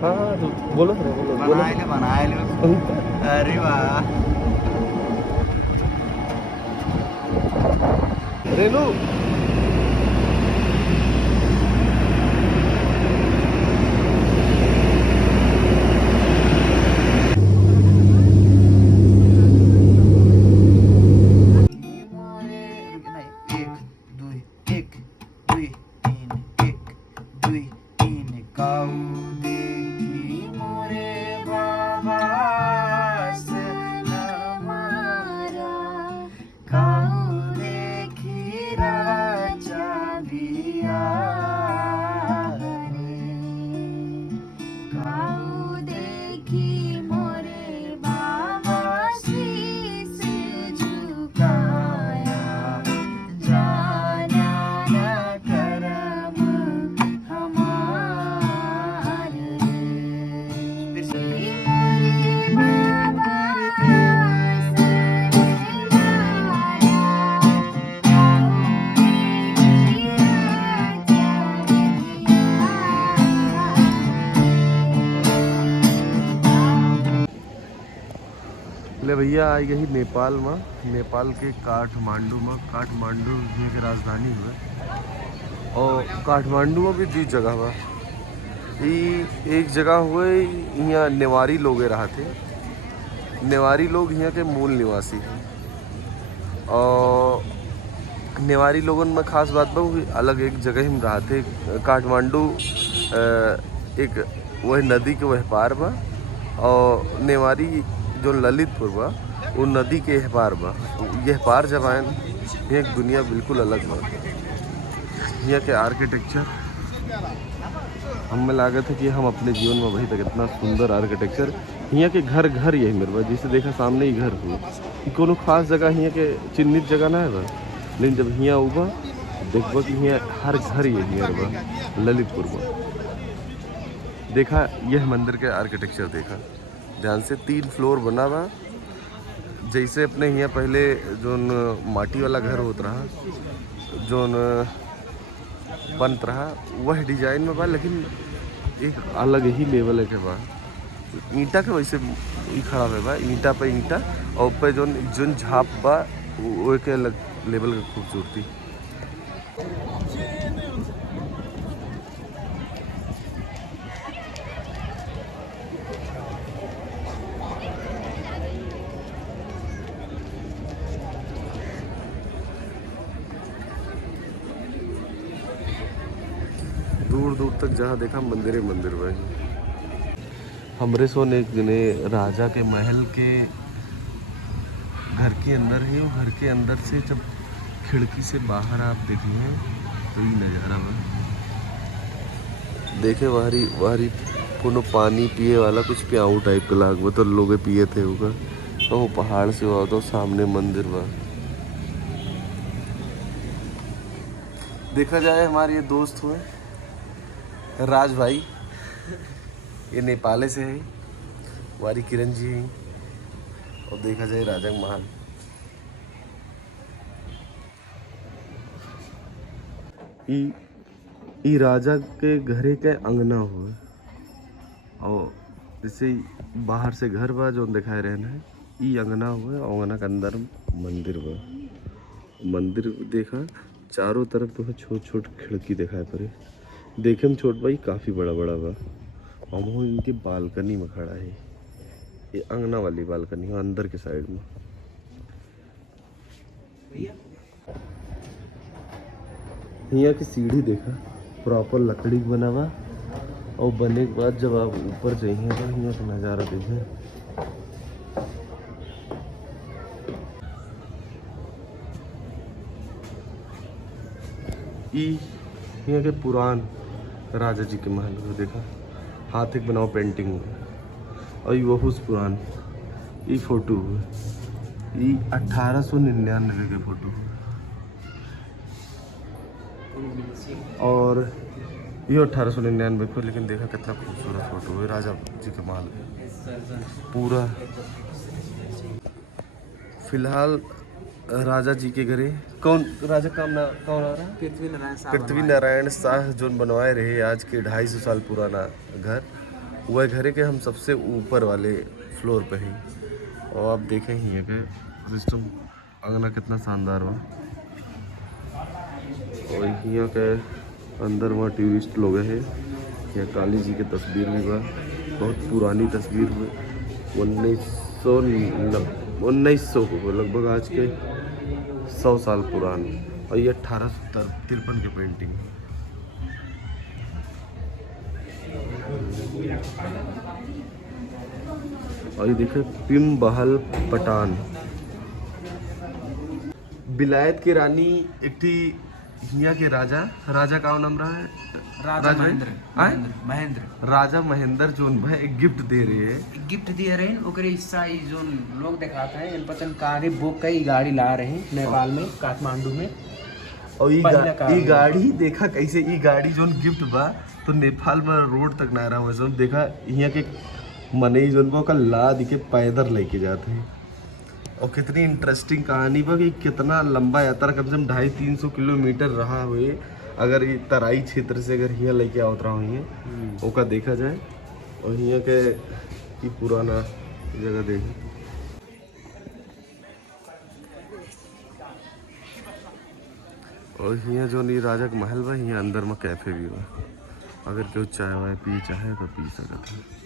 हाँ हाँ तो बोलो बोलो बना ले। अरे वाह। रेनू ले भैया आई गई नेपाल में। नेपाल के काठमांडू में। काठमांडू यहाँ की राजधानी हुआ और काठमांडू में भी दू जगह बा। एक जगह हुए यहाँ नेवारी लोग रहा थे। नेवारी लोग यहाँ के मूल निवासी हैं और नेवारी लोगन में खास बात बा अलग एक जगह में रहा थे। काठमांडू एक वह नदी के वह पार बा और नेवारी जो ललितपुर बा वो नदी के यह पार बा। यह पार जब आए यहाँ की दुनिया बिल्कुल अलग बा। यहाँ के आर्किटेक्चर हमें लागत है कि हम अपने जीवन में वही तक इतना सुंदर आर्किटेक्चर। यहाँ के घर घर यही मेरे बा जिसे देखा सामने ही घर हुआ कोनो खास जगह यहाँ के चिन्हित जगह ना है बा। लेकिन जब यहाँ उबा देखबा कि यहाँ हर घर यही मेरे बा ललितपुर में। देखा यह मंदिर के आर्किटेक्चर देखा ध्यान से 3 फ्लोर बना हुआ जैसे अपने यहाँ पहले जो माटी वाला घर होता रहा जो बनत रहा वह डिजाइन में बा। लेकिन एक अलग ही लेवल के बा। ईंटा के वैसे ही खड़ा हुआ बा ईंटा पे ईंटा और पे जो झाप बा वो के अलग लेवल की खूबसूरती। दूर दूर तक जहाँ देखा मंदिर ही मंदिर भाई। हमरे सोन एक दिने राजा के महल के घर के अंदर है। वो घर के अंदर से जब खिड़की से बाहर आप देखेंगे तो ये नज़ारा बा देखे बाहरी बाहरी कोनो पानी पिए वाला कुछ प्याऊ टाइप का लाग बा तो लोग पिए थे होगा तो वो पहाड़ से हुआ तो सामने मंदिर बा। देखा जाए हमारे ये दोस्त हुए राज भाई ये नेपाल से है। वारी किरण जी हैं और देखा जाए राजा महल। ई राजा के घरे के अंगना हुआ और जैसे बाहर से घर बा जो दिखाए रहना है ई अंगना हुआ और अंगना के अंदर मंदिर बा। मंदिर देखा चारों तरफ तो छोट छोट खिड़की दिखाए पड़े देखे में छोट भाई काफ़ी बड़ा बड़ा बा। और वो इनके बालकनी में खड़ा है ये अंगना वाली बालकनी है अंदर के साइड में। यहाँ की सीढ़ी देखा प्रॉपर लकड़ी बना हुआ और बनने के बाद जब आप ऊपर जाइए तो यहाँ का नज़ारा देखें। यहाँ के पुरान राजा जी के महल को देखा हाथ एक बनाओ पेंटिंग हुआ और ये बहुत पुरान ये फोटो हुआ ये 1899 के फोटो और ये 1899 को। लेकिन देखा कितना खूबसूरत फोटो है राजा जी के महल का पूरा। फिलहाल राजा जी के घरे कौन राजा का नाम कौन आ रहा है? पृथ्वी नारायण शाह जो बनवाए रहे आज के 250 साल पुराना घर वह घर के हम सबसे ऊपर वाले फ्लोर पे हैं। और आप देखें ही है कि सिस्टम अंगना कितना शानदार हुआ। और यहाँ के अंदर वहाँ टूरिस्ट लोग हैं। यहाँ काली जी की तस्वीर भी बा, बहुत पुरानी तस्वीर हुई 1900 को, लगभग आज के 100 साल पुरानी। और ये 1853 की पेंटिंग। और ये देखे पिम बहल पठान, बिलायत की रानी एक थी, हिया के राजा का नाम रहा है राजा महेंद्र आय? महेंद्र राजा महेंद्र जोन भाई एक गिफ्ट दे रही है। गिफ्ट दिए रहे ओकरे हिस्सा ई जोन लोग दिखाते हैं इन पतन कागे बुक कई गाड़ी ला रहे हैं नेपाल में काठमांडू में। और पहले का ई गाड़ी देखा कैसे, ई गाड़ी जोन गिफ्ट बा तो नेपाल में रोड तक ना रहा हुआ देखा। यहाँ के मनई जोन को लाद के पैदल लेके जाते हैं। और कितनी इंटरेस्टिंग कहानी बा कि कितना लंबा यात्रा, कम से कम 250-300 किलोमीटर रहा हुए। अगर ये तराई क्षेत्र से अगर यहाँ लेके आवत रहा हुई ओका देखा जाए। और यहाँ के ई पुराना जगह देखी। और यहाँ जो नी राजा का महल बा, यहाँ अंदर में कैफे भी बा। अगर कोई चाय वाय पी चाहे तो पी सकता है।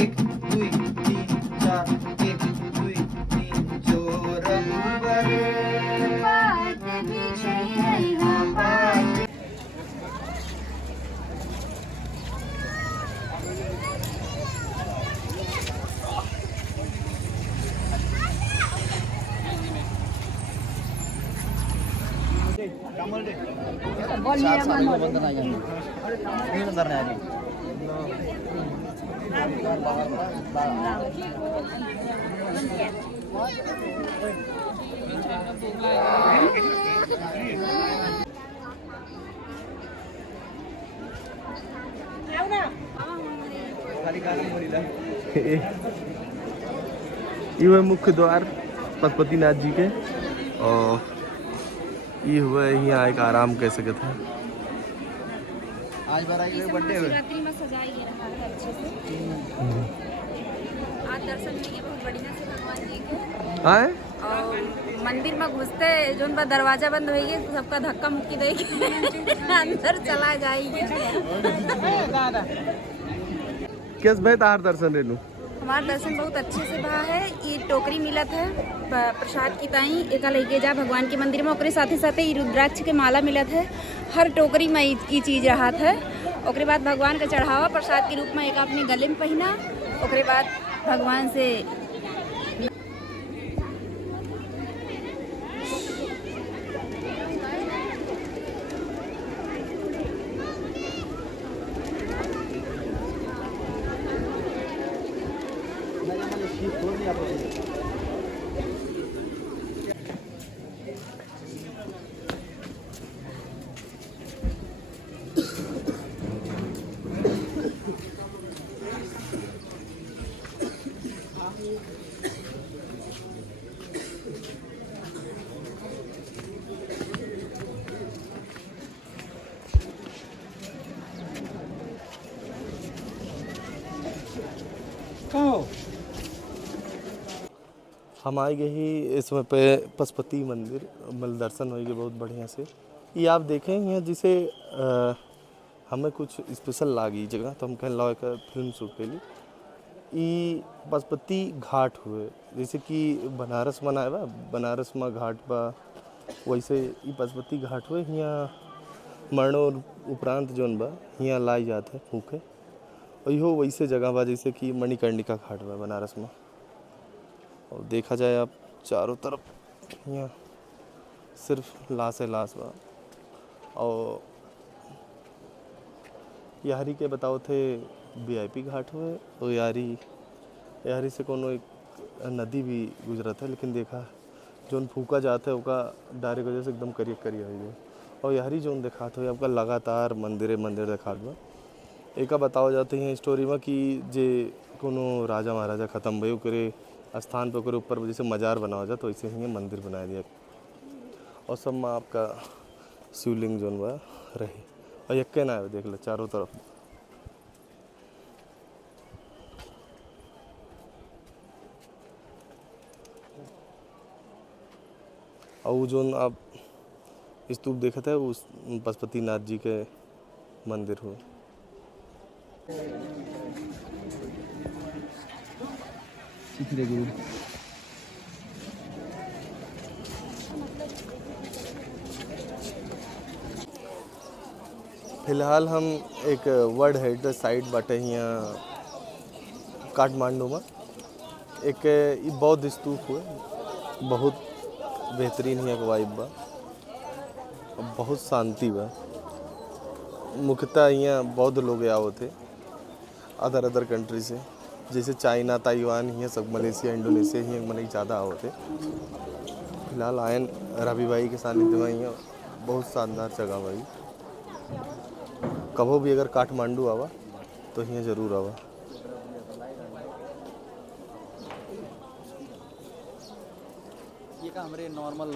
एक दुई तीन चार, एक दुई तीन चोर ये मुख्य द्वार पशुपतिनाथ जी के। और ये हुआ यहाँ एक आराम कह सकते हैं। आज बारा के बर्थडे हुए शिवरात्रि में सजाई गया रहा है अच्छे से। आज दर्शन लिए बहुत बढ़िया से भगवान जी के। आए और मंदिर में घुसते जोन पर दरवाजा बंद होइए तो सबका धक्का मुक्की देके अंदर चला जाएगी। कैस भाई तार दर्शन रेनू हमारा दर्शन बहुत अच्छे से भा है। ये टोकरी मिलत है प्रसाद की ताई एक लेके जा भगवान के मंदिर में। ओकरे साथे साथे ये रुद्राक्ष के माला मिलत है। हर टोकरी में ये चीज रहा है। ओकरे बाद भगवान का चढ़ावा प्रसाद के रूप में एक अपने गले में पहना। ओकरे बाद भगवान से हम आए गए ही इसमें पे पशुपति मंदिर मतलब दर्शन होएंगे बहुत बढ़िया से। ये आप देखें यहाँ जिसे हमें कुछ स्पेशल लागी जगह तो हम कहें लॉ का फिल्म शूट के लिए ये पशुपति घाट हुए। जैसे कि बनारस में आए बा, बनारस में घाट बा, वैसे ये पशुपति घाट हुए। यहाँ मरणों उपरांत जौन बा यहाँ लाई जाते हैं फूके। और यो वैसे जगह बा जैसे कि मणिकर्णिका घाट बा बनारस में। और देखा जाए आप चारों तरफ यहाँ सिर्फ लाश है लाश बा। और यारी के बताओ थे वीआईपी घाट हुए। और यारी से कोनो एक नदी भी गुजरत है, लेकिन देखा जोन फूका जाता है उसका डायरेक्ट वजह से एकदम करिए हुई है। और यारी जोन दिखात हो आपका लगातार मंदिर दिखात बा। एक बताओ जाते हैं स्टोरी में कि जे कोनो राजा महाराजा ख़त्म भई ओकरे स्थान पे ओकरे ऊपर जैसे मजार बना हो जाए तो वैसे ही मंदिर बना दिया और सब में आपका शिवलिंग जोन बा रही और यक्के ना है देख लो चारों तरफ। और वो जोन आप स्तूप देखा था उस पशुपतिनाथ जी के मंदिर हो। फिलहाल हम एक वर्ल्ड हेरिटेज साइट बाटे यहाँ काठमांडू में एक ई बौद्ध स्तूप हुए बहुत बेहतरीन यहाँ के वाइब बा और बहुत शांति बा। मुख्यतः यहाँ बौद्ध लोग आवत थे अदर कंट्री से जैसे चाइना ताइवान यहाँ सब मलेशिया इंडोनेशिया यहाँ मने ज़्यादा आवत थे। फिलहाल आयन रवि भाई के सानिध्य में यहाँ बहुत शानदार जगह भाई। कभी भी अगर काठमांडू आवा तो यहाँ ज़रूर आवा। ये का हमारे नॉर्मल